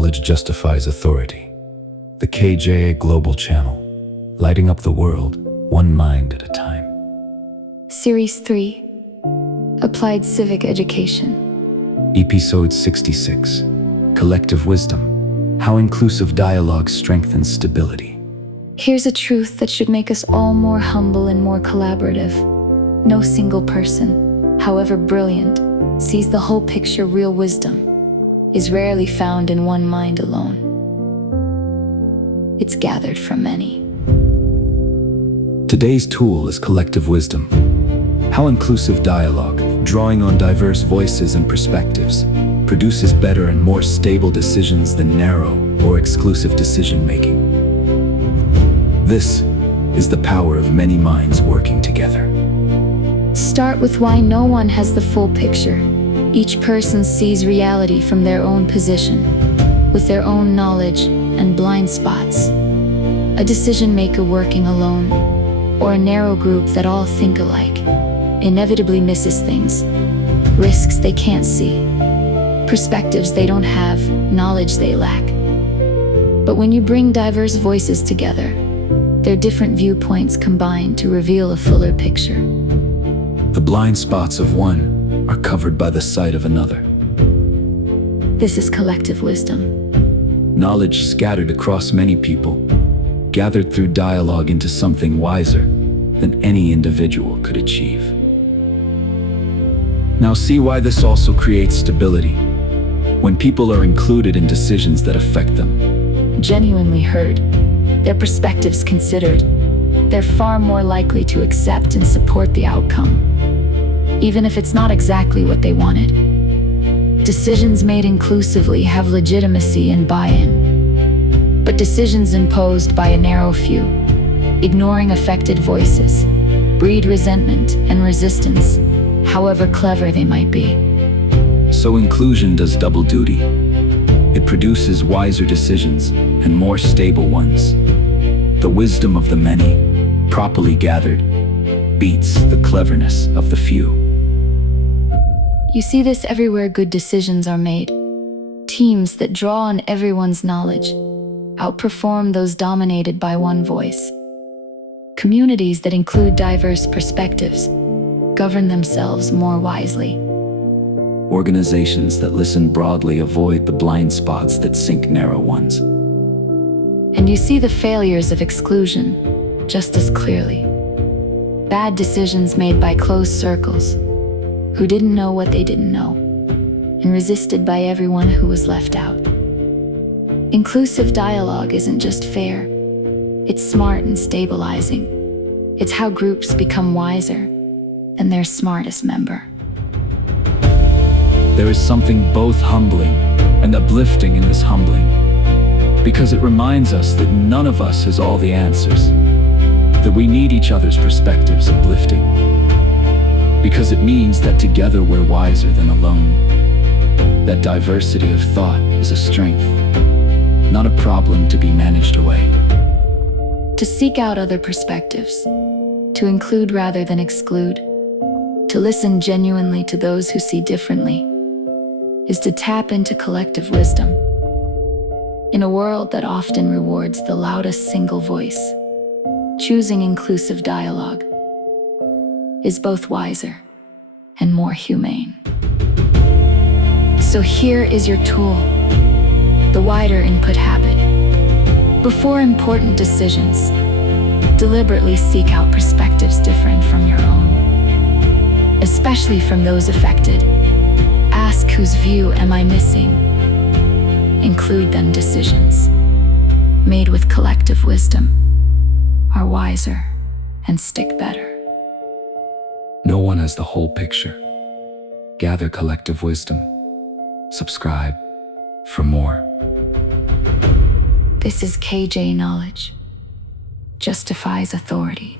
knowledge justifies authority. The KJA Global Channel, lighting up the world, one mind at a time. Series 3, Applied Civic Education. Episode 66, Collective Wisdom, How Inclusive Dialogue Strengthens Stability. Here's a truth that should make us all more humble and more collaborative. No single person, however brilliant, sees the whole picture. Real wisdom is rarely found in one mind alone. It's gathered from many. Today's tool is collective wisdom. How inclusive dialogue, drawing on diverse voices and perspectives, produces better and more stable decisions than narrow or exclusive decision-making. This is the power of many minds working together. Start with why no one has the full picture. Each person sees reality from their own position, with their own knowledge and blind spots. A decision maker working alone, or a narrow group that all think alike, inevitably misses things, risks they can't see, perspectives they don't have, knowledge they lack. But when you bring diverse voices together, their different viewpoints combine to reveal a fuller picture. The blind spots of one are covered by the sight of another. This is collective wisdom. Knowledge scattered across many people, gathered through dialogue into something wiser than any individual could achieve. Now see why this also creates stability. When people are included in decisions that affect them, genuinely heard, their perspectives considered, they're far more likely to accept and support the outcome, even if it's not exactly what they wanted. Decisions made inclusively have legitimacy and buy-in, but decisions imposed by a narrow few, ignoring affected voices, breed resentment and resistance, however clever they might be. So inclusion does double duty. It produces wiser decisions and more stable ones. The wisdom of the many, properly gathered, beats the cleverness of the few. You see this everywhere good decisions are made. Teams that draw on everyone's knowledge outperform those dominated by one voice. Communities that include diverse perspectives govern themselves more wisely. Organizations that listen broadly avoid the blind spots that sink narrow ones. And you see the failures of exclusion just as clearly. Bad decisions made by closed circles, who didn't know what they didn't know, and resisted by everyone who was left out. Inclusive dialogue isn't just fair, it's smart and stabilizing. It's how groups become wiser than their smartest member. There is something both humbling and uplifting in this humbling, because it reminds us that none of us has all the answers, that we need each other's perspectives. Uplifting, because it means that together we're wiser than alone, that diversity of thought is a strength, not a problem to be managed away. To seek out other perspectives, to include rather than exclude, to listen genuinely to those who see differently, is to tap into collective wisdom. In a world that often rewards the loudest single voice, choosing inclusive dialogue is both wiser and more humane. So here is your tool, the wider input habit. Before important decisions, deliberately seek out perspectives different from your own, especially from those affected. Ask, whose view am I missing? Include them. Decisions made with collective wisdom are wiser and stick better. No one has the whole picture. Gather collective wisdom. Subscribe for more. This is KJ Knowledge. Justifies authority.